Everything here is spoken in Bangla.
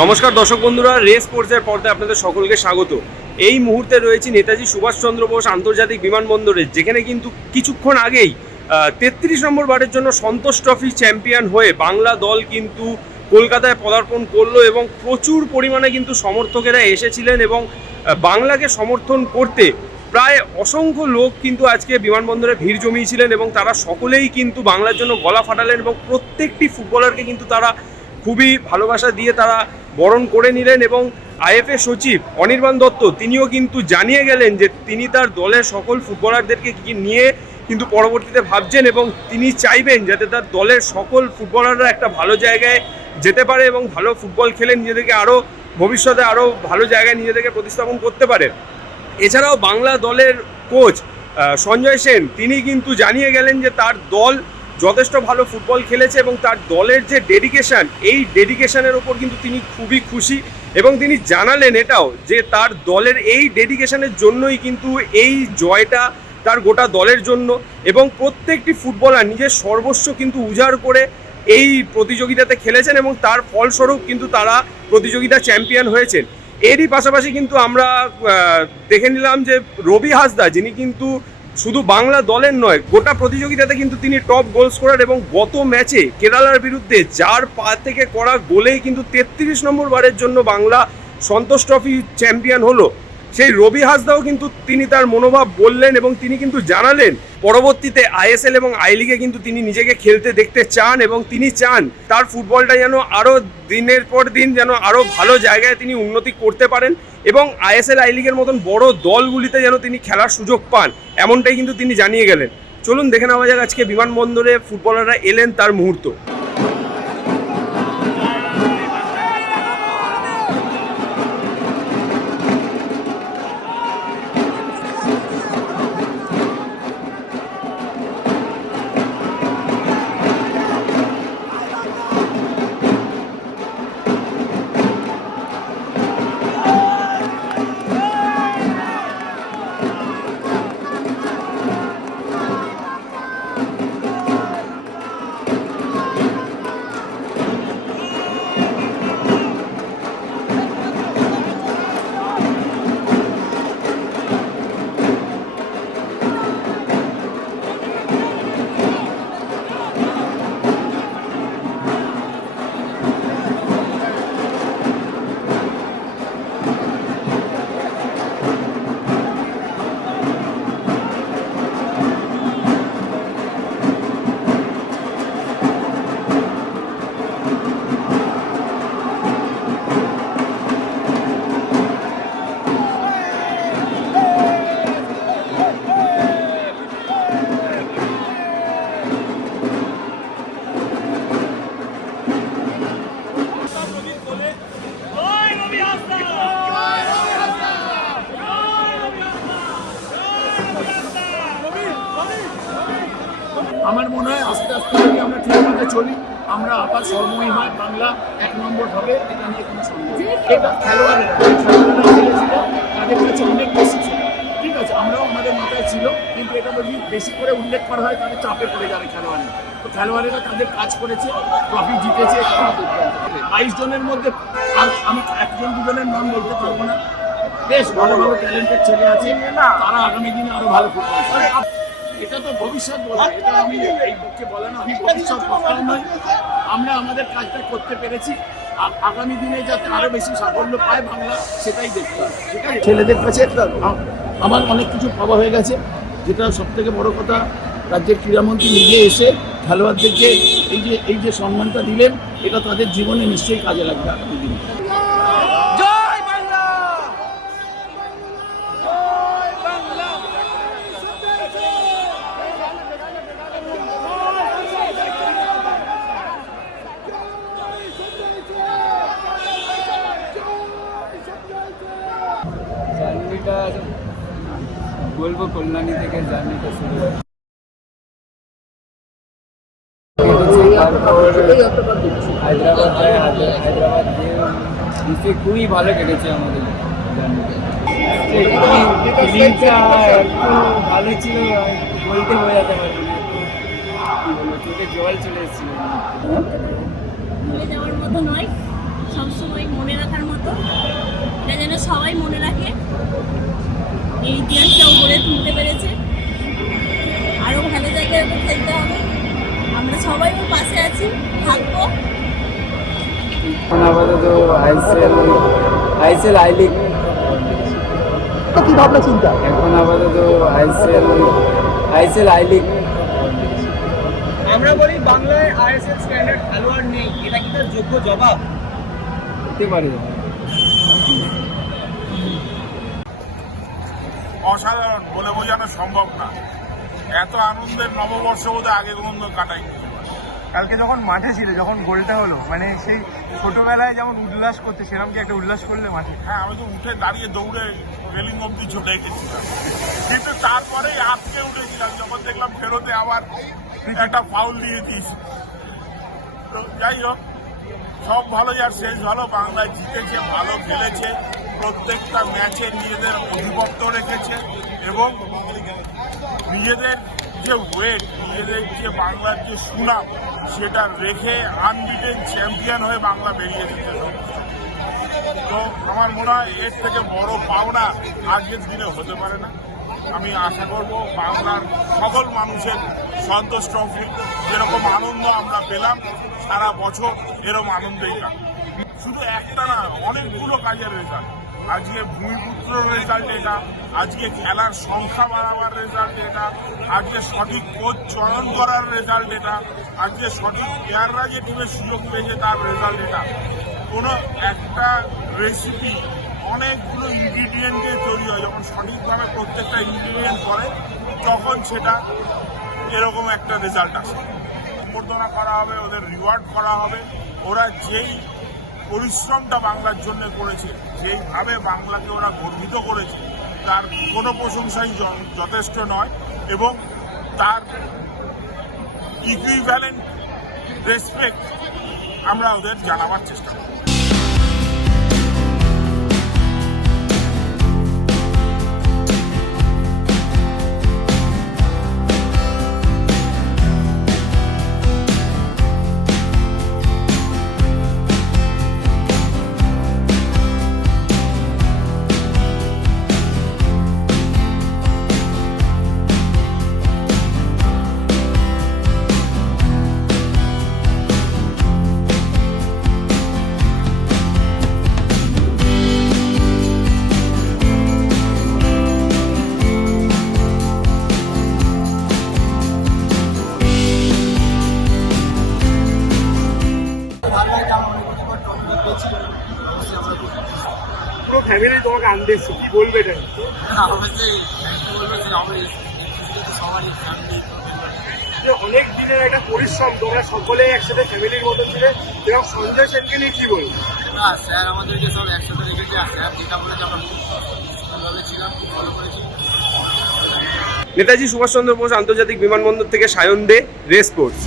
নমস্কার দর্শক বন্ধুরা রেস স্পোর্টসের পর্দায় আপনাদের সকলকে স্বাগত। এই মুহূর্তে রয়েছে নেতাজি সুভাষচন্দ্র বোস আন্তর্জাতিক বিমানবন্দরে, যেখানে কিন্তু কিছুক্ষণ আগেই তেত্রিশ নম্বর বারের জন্য সন্তোষ ট্রফি চ্যাম্পিয়ন হয়ে বাংলা দল কিন্তু কলকাতায় পদার্পণ করল এবং প্রচুর পরিমাণে কিন্তু সমর্থকেরা এসেছিলেন এবং বাংলাকে সমর্থন করতে প্রায় অসংখ্য লোক কিন্তু আজকে বিমানবন্দরে ভিড় জমিয়েছিলেন এবং তারা সকলেই কিন্তু বাংলার জন্য গলা ফাটালেন এবং প্রত্যেকটি ফুটবলারকে কিন্তু তারা খুবই ভালোবাসা দিয়ে তারা বরণ করে নিলেন এবং আইএফএ সচিব অনির্বাণ দত্ত, তিনিও কিন্তু জানিয়ে গেলেন যে তিনি তার দলের সকল ফুটবলারদেরকে কি নিয়ে কিন্তু পরবর্তীতে ভাবছেন এবং তিনি চাইবেন যাতে তার দলের সকল ফুটবলাররা একটা ভালো জায়গায় যেতে পারে এবং ভালো ফুটবল খেলে নিজেদেরকে আরও ভবিষ্যতে আরও ভালো জায়গায় নিজেদেরকে প্রতিস্থাপন করতে পারে। এছাড়াও বাংলা দলের কোচ সঞ্জয় সেন, তিনি কিন্তু জানিয়ে গেলেন যে তার দল যথেষ্ট ভালো ফুটবল খেলেছে এবং তার দলের যে ডেডিকেশন এই ডেডিকেশনের ওপর কিন্তু তিনি খুবই খুশি এবং তিনি জানালেন এটাও যে তার দলের এই ডেডিকেশানের জন্যই কিন্তু এই জয়টা তার গোটা দলের জন্য এবং প্রত্যেকটি ফুটবলার নিজের সর্বস্ব কিন্তু উজাড় করে এই প্রতিযোগিতাতে খেলেছেন এবং তার ফলস্বরূপ কিন্তু তারা প্রতিযোগিতা চ্যাম্পিয়ন হয়েছেন। এরই পাশাপাশি কিন্তু আমরা দেখে নিলাম যে রবি হাসদা, যিনি কিন্তু শুধু বাংলা দলের নয়, গোটা প্রতিযোগিতাতে কিন্তু তিনি টপ গোল স্কোরার এবং গত ম্যাচে কেরালার বিরুদ্ধে যার পা থেকে করা গোলেই কিন্তু তেত্রিশ নম্বর বারের জন্য বাংলা সন্তোষ ট্রফি চ্যাম্পিয়ন হলো। সেই রবি হাসদাও কিন্তু তিনি তার মনোভাব বললেন এবং তিনি কিন্তু জানালেন, পরবর্তীতে আইএসএল এবং আই লিগে কিন্তু তিনি নিজেকে খেলতে দেখতে চান এবং তিনি চান তার ফুটবলটা যেন আরও দিনের পর দিন যেন আরও ভালো জায়গায় তিনি উন্নতি করতে পারেন এবং আইএসএল আই লিগের মতন বড় দলগুলিতে যেন তিনি খেলার সুযোগ পান, এমনটাই কিন্তু তিনি জানিয়ে গেলেন। চলুন দেখে নেওয়া যাক আজকে বিমানবন্দরে ফুটবলাররা এলেন তার মুহূর্ত। আমার মনে হয় আস্তে আস্তে যদি আমরা ঠিক পথে চলি, আমরা আবার সর্বমহিমায় বাংলা এক নম্বর হবে, এটা নিয়ে কোনো সন্দেহ এটা খেলোয়াড়েরা খেলোয়াড়েরা খেলেছিল, তাদের কাছে অনেক বেশি ছিল। ঠিক আছে, আমরাও আমাদের মাথায় ছিল, কিন্তু এটা যদি বেশি করে উল্লেখ করা হয়, তাহলে চাপে পড়ে যাবে খেলোয়াড়েরা। তো খেলোয়াড়েরা তাদের কাজ করেছে ট্রফি জিতেছে বাইশ জনের মধ্যে আমি একজন দুজনের নাম বলতে পারব না। বেশ, ভালো ভালো ট্যালেন্টেড ছেলে আছে। তারা আগামী দিনে আরও ভালো ফুটবল। এটা তো ভবিষ্যৎ বলে এটা আমি এই পক্ষে বলে না আমি ভবিষ্যৎ বক্তাও নই। আমরা আমাদের কাজটা করতে পেরেছি। আগামী দিনে যাতে আরও বেশি সাফল্য পায় বাংলা সেটাই দেখতে হবে। ঠিক আছে ছেলেদের কাছে আমার অনেক কিছু পাওয়া হয়ে গেছে। যেটা সব থেকে বড় কথা রাজ্যের ক্রীড়ামন্ত্রী নিজে এসে খেলোয়াড়দেরকে এই যে এই যে সম্মানটা দিলেন এটা তাদের জীবনে নিশ্চয়ই কাজে লাগবে আগামী দিনে। বলব, কল্যাণী থেকে জার্নিটা শুরু খুবই ভালো কেটেছে আমাদের একটু ভালো ছিল, বলতে বোঝাতে পারব না চোখে জল চলে এসেছিল। ভুলে মতো নয়, সবসময় মনে রাখার মতো। সবাই মনে রাখে। এই ইতিহাসটাও গড়ে তুলতে পেরেছে। আরও ভালো জায়গায় ওকে খেলতে হবে। আমরা সবাই ওর পাশে আছি থাকব। এখন আপাতত আইসিএল আইসিএল আই লিগ। তো কি ভাবনা চিন্তা? এখন আপাতত আইসিএল আইসিএল আই লিগ। আমরা বলি বাংলায় আইএসএল স্ট্যান্ডার্ড খেলোয়াড় নেই। এটা কি তার যোগ্য জবাব? হতে পারে। অসাধারণ বলে বোঝানো সম্ভব না। এত আনন্দের নববর্ষ বোধহয় আগে কোনো কাটাই কালকে যখন মাঠে ছিল যখন গোলটা হলো মানে সেই ছোটবেলায় যেমন উল্লাস করতে সেরকম কি একটা উল্লাস করলে মাঠে? হ্যাঁ আমি তো উঠে দাঁড়িয়ে দৌড়ে রেলিং অব্দি ছুটে গেছিলাম কিন্তু তারপরেই আটকে উঠেছিলাম যখন দেখলাম ফেরোতে আবার একটা ফাউল দিয়ে দিয়েছি। তো যাই হোক সব ভালো যার শেষ ভালো বাংলায় জিতেছে ভালো খেলেছে। প্রত্যেকটা ম্যাচে নিজেদের অধিপত্য রেখেছে এবং নিজেদের যে ওয়েট নিজেদের যে বাংলার যে সুনাম, সেটা রেখে আনবিটেন চ্যাম্পিয়ন হয়ে বাংলা বেরিয়ে দিতে তো আমার মনে হয় এর থেকে বড় পাওনা আজকের দিনে হতে পারে না। আমি আশা করব বাংলার সকল মানুষের সন্তোষ ট্রফি, যেরকম আনন্দ আমরা পেলাম, সারা বছর এরকম আনন্দেই শুধু একটা না, অনেকগুলো কাজের রেজাল্ট আজকে ভূমিপুত্র রেজাল্ট এটা, আজকে খেলার সংখ্যা বাড়াবার রেজাল্ট এটা, আজকে সঠিক কোচ চয়ন করার রেজাল্ট এটা, আজকে সঠিক প্লেয়াররা যে টিমের সুযোগ পেয়েছে তার রেজাল্ট এটা। কোনো একটা রেসিপি অনেকগুলো ইনগ্রিডিয়েন্ট দিয়ে তৈরি হয়, যখন সঠিকভাবে প্রত্যেকটা ইনগ্রিডিয়েন্ট করে, তখন সেটা এরকম একটা রেজাল্ট আসে। সম্বর্ধনা করা হবে, ওদের রিওয়ার্ড করা হবে, ওরা যেই পরিশ্রমটা বাংলার জন্য করেছে, যেইভাবে বাংলাকে ওরা গর্বিত করেছে, তার কোনো প্রশংসাই যথেষ্ট নয় এবং তার ইকুইভ্যালেন্ট রেসপেক্ট আমরা ওদের জানাবার চেষ্টা করব। ফ্যামিলি তোমাকে আনতে এসছে কি বলবে এটা? অনেক দিনের একটা পরিশ্রম তোমরা সকলে একসাথে ফ্যামিলির মতো ছিলে এবং সঞ্জয় সেনকে নিয়ে কি বলব? না স্যার আমাদেরকে সব একসাথে রেখেছে আর স্যার যেটা বলেছে আমরা খুব ভালোভাবে ছিলাম ফলো করেছি। নেতাজি সুভাষচন্দ্র বোস আন্তর্জাতিক বিমানবন্দর থেকে সায়ন দে রেস স্পোর্টস